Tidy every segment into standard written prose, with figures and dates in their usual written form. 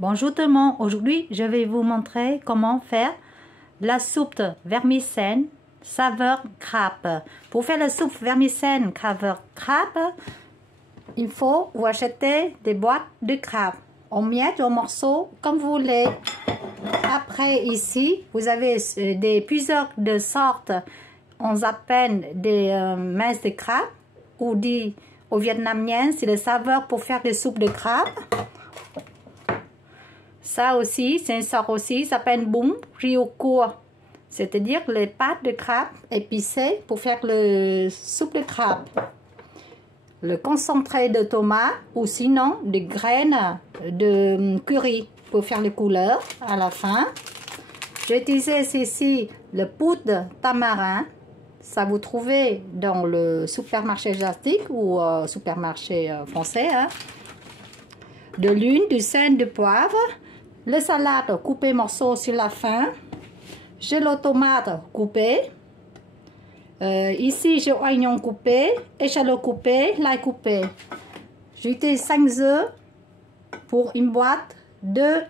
Bonjour tout le monde, aujourd'hui je vais vous montrer comment faire la soupe vermicelle saveur crabe. Pour faire la soupe vermicelle saveur crabe, il faut vous acheter des boîtes de crabe en miettes ou en morceaux comme vous voulez. Après ici, vous avez plusieurs de sortes, on appelle des minces de crabe ou dit au vietnamien, c'est le saveur pour faire des soupes de crabe. Ça aussi, c'est une sorte aussi, ça s'appelle bún riêu cua, c'est-à-dire les pâtes de crabe épicées pour faire le soupe de crabe. Le concentré de tomate ou sinon des graines de curry pour faire les couleurs à la fin. J'ai utilisé ici le poudre de tamarin. Ça vous trouvez dans le supermarché asiatique ou supermarché français. Hein. De l'huile, du sel, du poivre. Le salade coupé morceaux sur la fin. J'ai le tomate coupé. Ici, j'ai oignon coupé, échalote coupé, l'ail coupé. J'ai utilisé 5 œufs pour une boîte de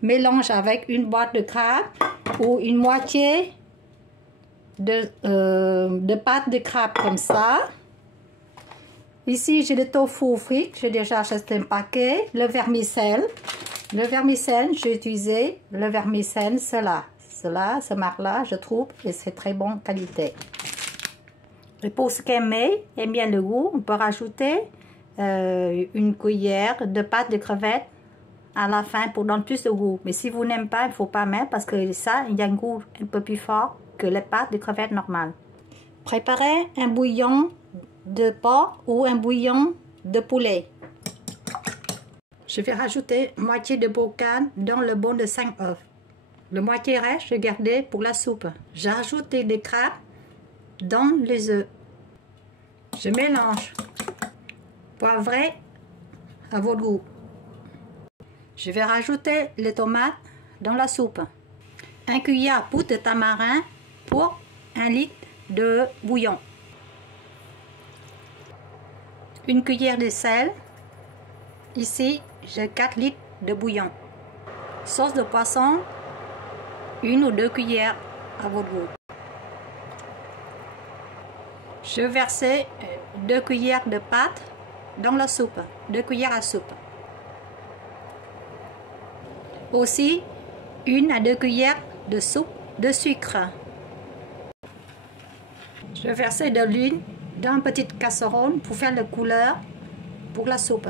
mélange avec une boîte de crabe ou une moitié de pâte de crabe comme ça. Ici, j'ai le tofu frit, j'ai déjà acheté un paquet. Le vermicelle. Le vermicelle, j'ai utilisé le vermicelle, ce marque-là, je trouve, et c'est très bonne qualité. Et pour ce qui aime bien le goût, on peut rajouter une cuillère de pâte de crevettes à la fin pour donner plus de goût. Mais si vous n'aimez pas, il ne faut pas mettre parce que ça, il y a un goût un peu plus fort que les pâtes de crevettes normales. Préparez un bouillon de porc ou un bouillon de poulet. Je vais rajouter moitié de boucan dans le bol de 5 œufs. Le moitié reste, je gardais pour la soupe. J'ai ajouté des crabes dans les œufs. Je mélange. Poivré à votre goût. Je vais rajouter les tomates dans la soupe. 1 cuillère à poudre de tamarin pour 1 litre de bouillon. 1 cuillère de sel. Ici, j'ai 4 litres de bouillon. Sauce de poisson, 1 ou 2 cuillères à votre goût. Je vais verser 2 cuillères de pâte dans la soupe, 2 cuillères à soupe. Aussi, 1 à 2 cuillères de soupe de sucre. Je vais verser de l'huile dans une petite casserole pour faire la couleur pour la soupe.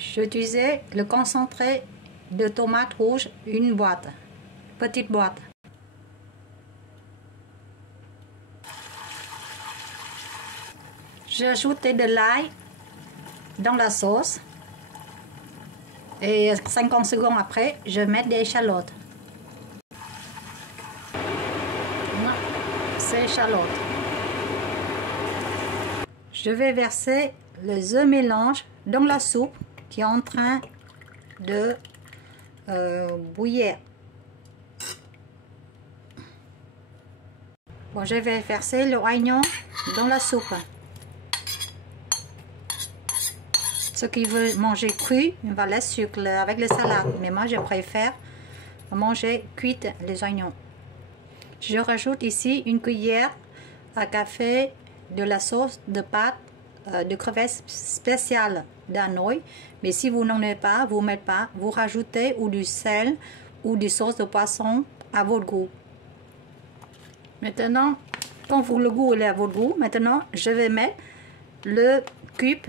J'ai utilisé le concentré de tomates rouges, une boîte, petite boîte. J'ai ajouté de l'ail dans la sauce et 50 secondes après, je mets des échalotes. C'est échalotes. Je vais verser les œufs mélange dans la soupe qui est en train de bouillir. Bon, je vais verser l'oignon dans la soupe. Ceux qui veulent manger cru, on va laisser avec le salade. Mais moi, je préfère manger cuit les oignons. Je rajoute ici 1 cuillère à café de la sauce de pâte de crevettes spéciale d'Hanoï. Mais si vous n'en avez pas, vous mettez pas. Vous rajoutez ou du sel ou du sauce de poisson à votre goût. Maintenant, quand le goût est à votre goût, maintenant je vais mettre le cube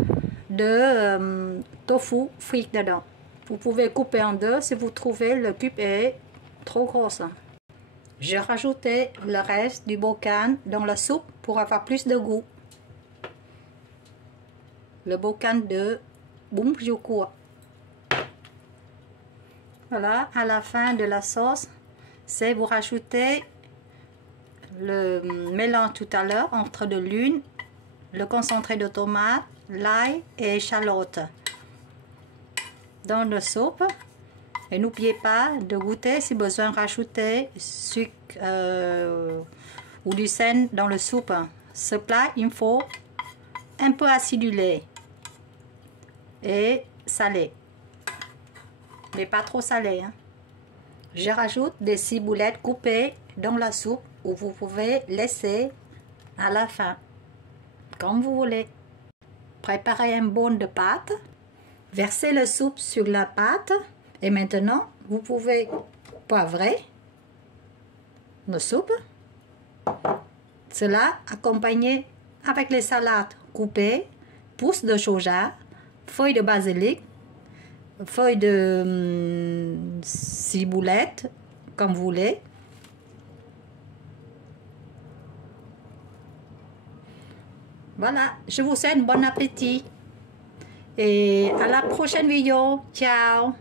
de tofu frit dedans. Vous pouvez couper en deux si vous trouvez le cube est trop gros. J'ai rajouté le reste du boucan dans la soupe pour avoir plus de goût. Le boucan de bún riêu cua. Voilà, à la fin de la sauce, c'est vous rajoutez le mélange tout à l'heure entre de l'huile, le concentré de tomate, l'ail et échalote dans la soupe. Et n'oubliez pas de goûter si besoin rajouter sucre ou du sel dans la soupe. Ce plat, il faut un peu acidulé. et salé. Mais pas trop salé. Hein. Je rajoute des ciboulettes coupées dans la soupe ou vous pouvez laisser à la fin, comme vous voulez. Préparez un bol de pâte. Versez la soupe sur la pâte. Et maintenant, vous pouvez poivrer la soupe. Cela accompagné avec les salades coupées, pousses de soja, feuilles de basilic, feuilles de ciboulette, comme vous voulez. Voilà, je vous souhaite bon appétit. Et à la prochaine vidéo. Ciao!